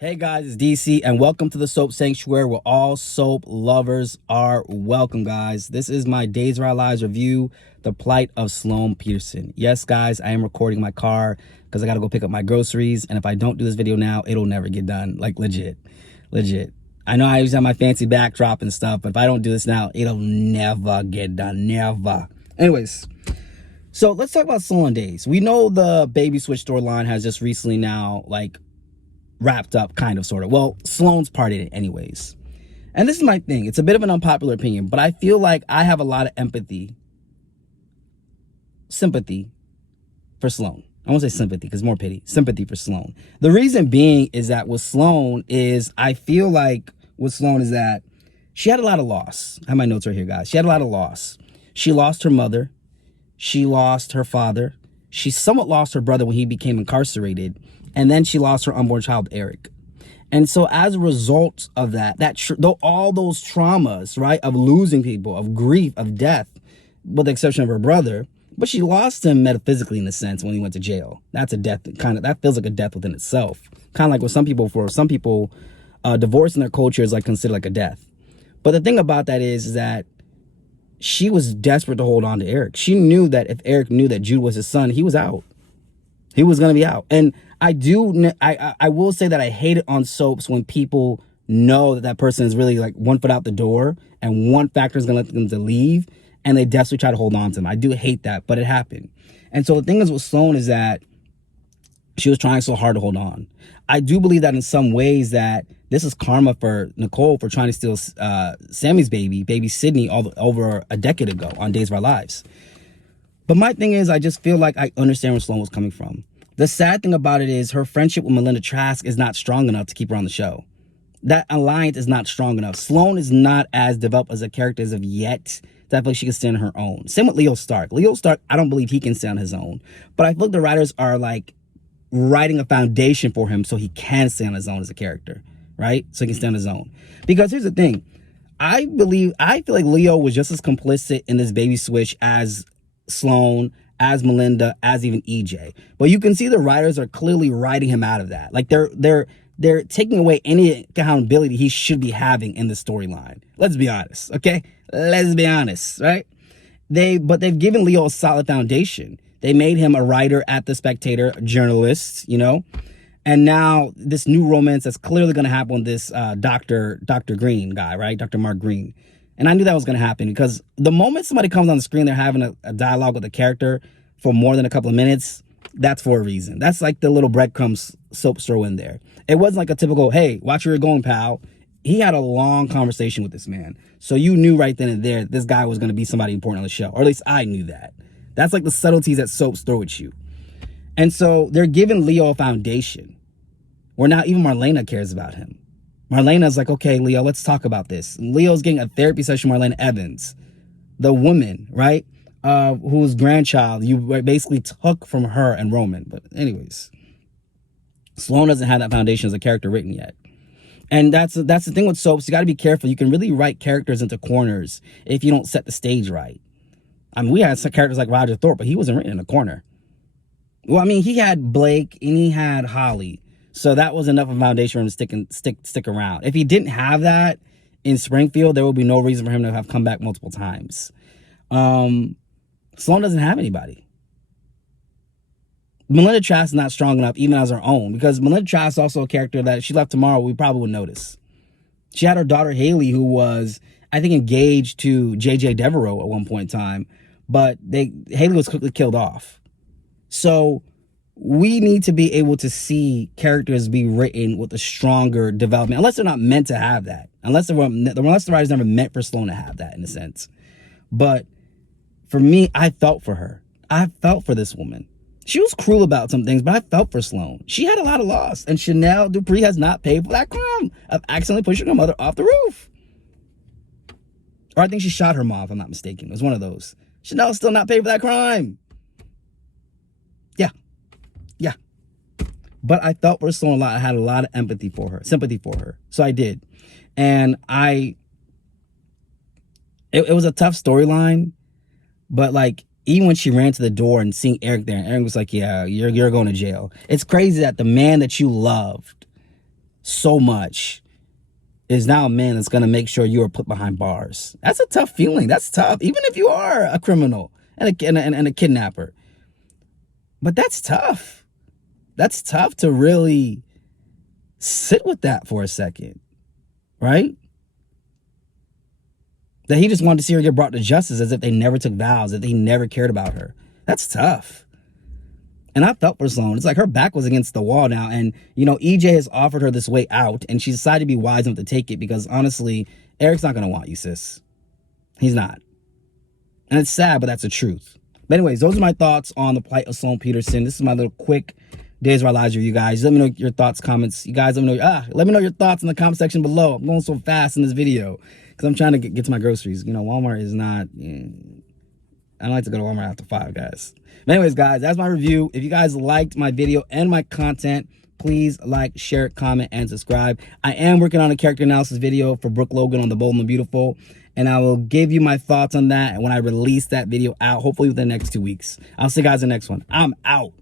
Hey guys, it's DC and welcome to the Soap Sanctuary where all soap lovers are welcome, guys. This is my Days of Our Lives review, The Plight of Sloan Peterson. Yes, guys, I am recording my car because I got to go pick up my groceries, and if I don't do this video now, it'll never get done. Like, legit. I know I usually have my fancy backdrop and stuff, but if I don't do this now, it'll never get done. Never. Anyways, so let's talk about Sloan Days. We know the baby switch storyline has just recently now, wrapped up, kind of, sort of. Well, Sloan's part in it anyways. And this is my thing. It's a bit of an unpopular opinion, but I feel like I have a lot of sympathy for Sloan. I won't say sympathy because more pity. Sympathy for Sloan. The reason being is that with Sloan is, I feel like with Sloan is that she had a lot of loss. I have my notes right here, guys. She had a lot of loss. She lost her mother. She lost her father. She somewhat lost her brother when he became incarcerated. And then she lost her unborn child, Eric. And so as a result of all those traumas, right, of losing people, of grief, of death, with the exception of her brother, but she lost him metaphysically in a sense when he went to jail. That's a death, that feels like a death within itself. Kind of like with some people, divorce in their culture is considered like a death. But the thing about that is that she was desperate to hold on to Eric. She knew that if Eric knew that Jude was his son, he was out. He was going to be out. And I will say that I hate it on soaps when people know that person is really like 1 foot out the door and one factor is going to let them to leave, and they desperately try to hold on to them. I do hate that, but it happened. And so the thing is with Sloan is that she was trying so hard to hold on. I do believe that in some ways that this is karma for Nicole for trying to steal Sammy's baby Sydney, over a decade ago on Days of Our Lives. But my thing is, I just feel like I understand where Sloan was coming from. The sad thing about it is her friendship with Melinda Trask is not strong enough to keep her on the show. That alliance is not strong enough. Sloan is not as developed as a character as of yet that I feel like she can stand on her own. Same with Leo Stark. Leo Stark, I don't believe he can stand on his own. But I feel like the writers are writing a foundation for him so he can stand on his own as a character, right? So he can stand on his own. Because here's the thing. I feel like Leo was just as complicit in this baby switch as Sloan, as Melinda, as even EJ. But you can see the writers are clearly writing him out of that. They're taking away any accountability he should be having in the storyline. Let's be honest, okay? Let's be honest, right? But they've given Leo a solid foundation. They made him a writer at The Spectator, a journalist, and now this new romance that's clearly going to happen with this Dr. Green guy, right? Dr. Mark Green. And I knew that was going to happen because the moment somebody comes on the screen, they're having a dialogue with a character for more than a couple of minutes, that's for a reason. That's like the little breadcrumbs soap throw in there. It wasn't like a typical, hey, watch where you're going, pal. He had a long conversation with this man. So you knew right then and there that this guy was going to be somebody important on the show. Or at least I knew that. That's like the subtleties that soaps throw at you. And so they're giving Leo a foundation where now even Marlena cares about him. Marlena's like, okay, Leo, let's talk about this. Leo's getting a therapy session with Marlena Evans, the woman, right? Whose grandchild you basically took from her and Roman. But anyways, Sloan doesn't have that foundation as a character written yet. And that's the thing with soaps. You got to be careful. You can really write characters into corners if you don't set the stage right. I mean, we had some characters like Roger Thorpe, but he wasn't written in a corner. Well, I mean, he had Blake and he had Holly. So that was enough of a foundation for him to stick around. If he didn't have that in Springfield, there would be no reason for him to have come back multiple times. Sloan doesn't have anybody. Melinda Trask is not strong enough even as her own, because Melinda Trask is also a character that if she left tomorrow, we probably would notice. She had her daughter Haley, who was, I think, engaged to J.J. Devereaux at one point in time, but Haley was quickly killed off. So we need to be able to see characters be written with a stronger development, unless they're not meant to have that. Unless the writers never meant for Sloan to have that, in a sense. But for me, I felt for her. I felt for this woman. She was cruel about some things, but I felt for Sloan. She had a lot of loss, and Chanel Dupree has not paid for that crime of accidentally pushing her mother off the roof. Or I think she shot her mom, if I'm not mistaken. It was one of those. Chanel's still not paid for that crime. Yeah. But I felt for Sloan a lot. I had a lot of empathy for her, sympathy for her. So I did. And it was a tough storyline, but even when she ran to the door and seeing Eric there, and Eric was like, yeah, you're going to jail. It's crazy that the man that you loved so much is now a man that's going to make sure you are put behind bars. That's a tough feeling. That's tough, even if you are a criminal and a kidnapper. But that's tough. That's tough to really sit with that for a second, right? That he just wanted to see her get brought to justice as if they never took vows, that they never cared about her. That's tough. And I felt for Sloan. It's like her back was against the wall now. And, you know, EJ has offered her this way out, and she decided to be wise enough to take it because, honestly, Eric's not going to want you, sis. He's not. And it's sad, but that's the truth. But anyways, those are my thoughts on the plight of Sloan Peterson. This is my little quick Days of Our Lives review, guys. Let me know your thoughts, comments. You guys, let me know your thoughts in the comment section below. I'm going so fast in this video because I'm trying to get to my groceries. You know, Walmart is not... I don't like to go to Walmart after 5, guys. But anyways, guys, that's my review. If you guys liked my video and my content, please like, share, comment, and subscribe. I am working on a character analysis video for Brooke Logan on The Bold and the Beautiful, and I will give you my thoughts on that when I release that video out, hopefully within the next 2 weeks. I'll see you guys in the next one. I'm out.